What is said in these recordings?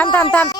ทำทำทำ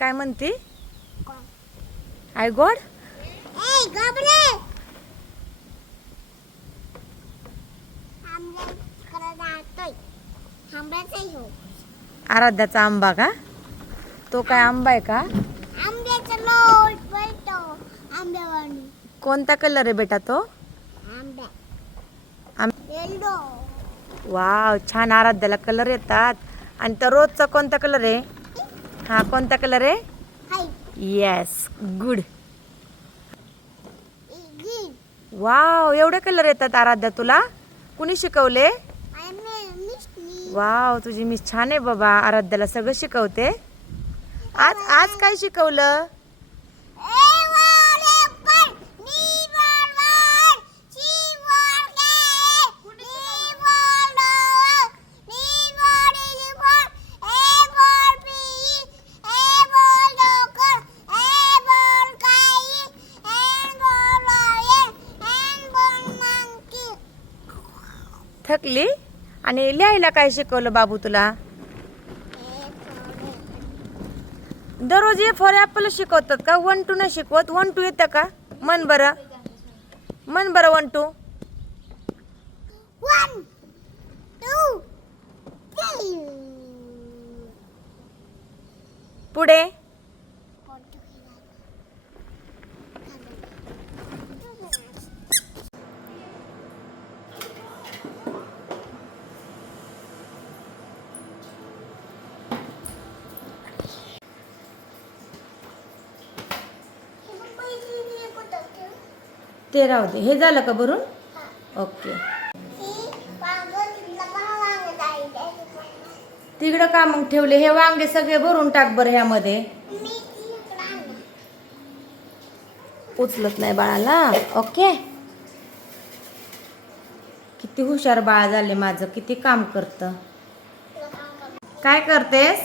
काय म्हणते? I god? हो आराध्याचा आंबा का? तो काय आंबा आहे का? कोणता कलर आहे बेटा तो? वाव छान आराध्याला कलर येतात. आणि तर रोजचा कोणता कलर आहे? हा कोणता कलर आहे? येस गुड वाव एवढे कलर येतात आराध्या तुला? कुणी शिकवले? वाव तुझी मिस छान आहे बाबा. आराध्याला सगळं शिकवते. आज आज काय शिकवलं? थकली? आणि लिहायला काय शिकवलं बाबू तुला? दररोज ए फॉर ॲपल शिकवतात का? वन टू नाही शिकवत. वन टू येतं का? मन बरं. मन बरं वन टू. पुढे. ते राहू दे. हे झालं का भरून? ओके. तिकडं का मग ठेवले? हे वांगे सगळे भरून टाक बरं ह्यामध्ये. उचलत नाही बाळाला. ओके. किती हुशार बाळ झाले माझं. किती काम करतं. काय करतेस?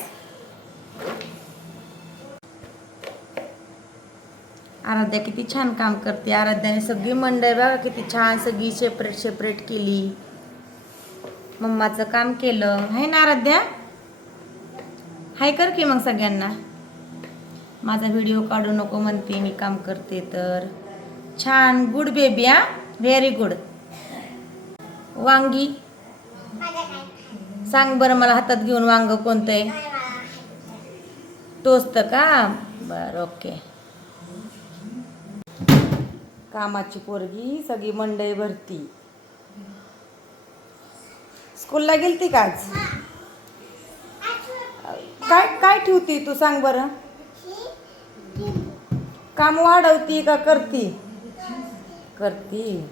आराध्या किती छान काम करते. आराध्याने सगळी मंडळी बघा किती छान सगळी सेपरेट सेपरेट केली. मम्माचं काम केलं. आहे ना आराध्या? हाय कर की मग सगळ्यांना. माझा व्हिडिओ काढू नको म्हणते मी काम करते तर. छान गुड बेबी हा? व्हेरी गुड वांगी. सांग बरं मला हातात घेऊन वांग कोणतं आहे टोचतं का? बरं ओके कामाची पोरगी सगळी मंडई भरती. स्कूलला गेलती का आज? काय काय ठेवती तू सांग बरं? काम वाढवती का करती? करती.